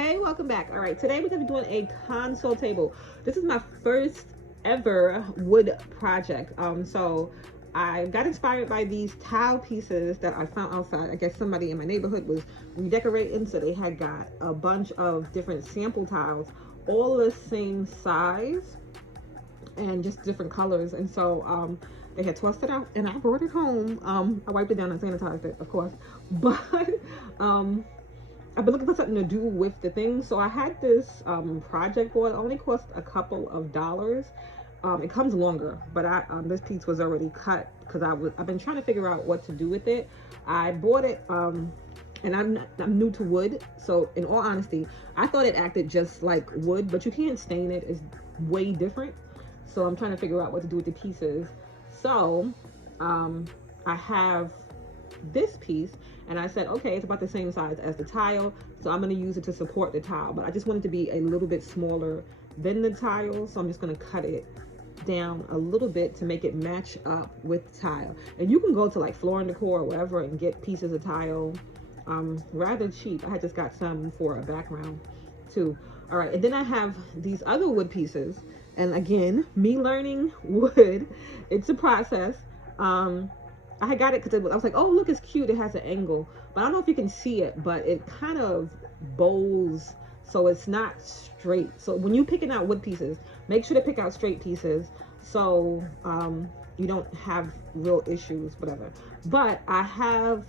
Hey, welcome back. All right, today we're going to be doing a console table. This is my first ever wood project. So I got inspired by these tile pieces that I found outside. I guess somebody in my neighborhood was redecorating, so they had got a bunch of different sample tiles, all the same size and just different colors. And so they had tossed it out, and I brought it home. I wiped it down and sanitized it, of course, but um I've been looking for something to do with the thing. So I had this project board. It only cost a couple of dollars. It comes longer, but this piece was already cut because I've been trying to figure out what to do with it. I bought it and I'm new to wood. So in all honesty, I thought it acted just like wood, but you can't stain it. It's way different. So I'm trying to figure out what to do with the pieces. So I have this piece, and I said, okay, it's about the same size as the tile, so I'm going to use it to support the tile, but I just want it to be a little bit smaller than the tile, so I'm just going to cut it down a little bit to make it match up with tile. And you can go to like Floor & Decor or whatever and get pieces of tile rather cheap. I had just got some for a background too. All right, and then I have these other wood pieces, and again, me learning wood, it's a process. I had got it because I was like, oh, look, it's cute. It has an angle. But I don't know if you can see it, but it kind of bows, so it's not straight. So when you're picking out wood pieces, make sure to pick out straight pieces so you don't have real issues, whatever. But I have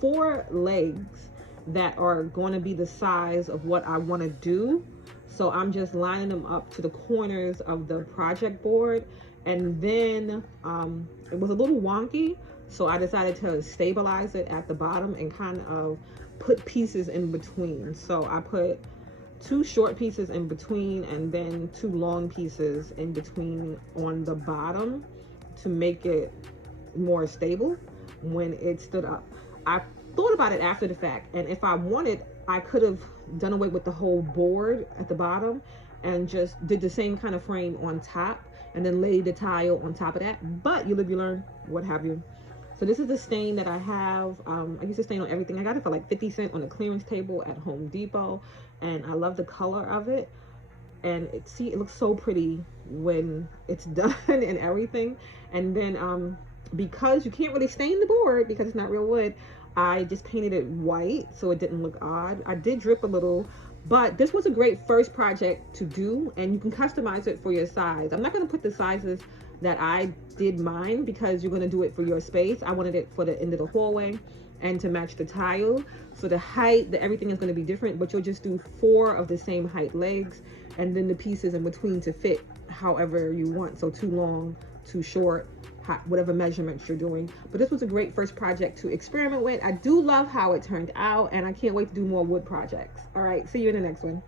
4 legs that are going to be the size of what I want to do. So I'm just lining them up to the corners of the project board. And then it was a little wonky, so I decided to stabilize it at the bottom and kind of put pieces in between. So I put 2 short pieces in between and then 2 long pieces in between on the bottom to make it more stable when it stood up. I thought about it after the fact, and if I wanted, I could have done away with the whole board at the bottom and just did the same kind of frame on top and then laid the tile on top of that. But you live, you learn, what have you. So this is the stain that I have. I used to stain on everything. I got it for like 50 cents on the clearance table at Home Depot, and I love the color of it. And it looks so pretty when it's done and everything. And then because you can't really stain the board because it's not real wood, I just painted it white so it didn't look odd. I did drip a little, but this was a great first project to do, and you can customize it for your size. I'm not going to put the sizes that I did mine because you're going to do it for your space. I wanted it for the end of the hallway and to match the tile. So the height, everything is going to be different, but you'll just do 4 of the same height legs and then the pieces in between to fit however you want. So too long, too short, whatever measurements you're doing. But this was a great first project to experiment with. I do love how it turned out, and I can't wait to do more wood projects. All right, see you in the next one.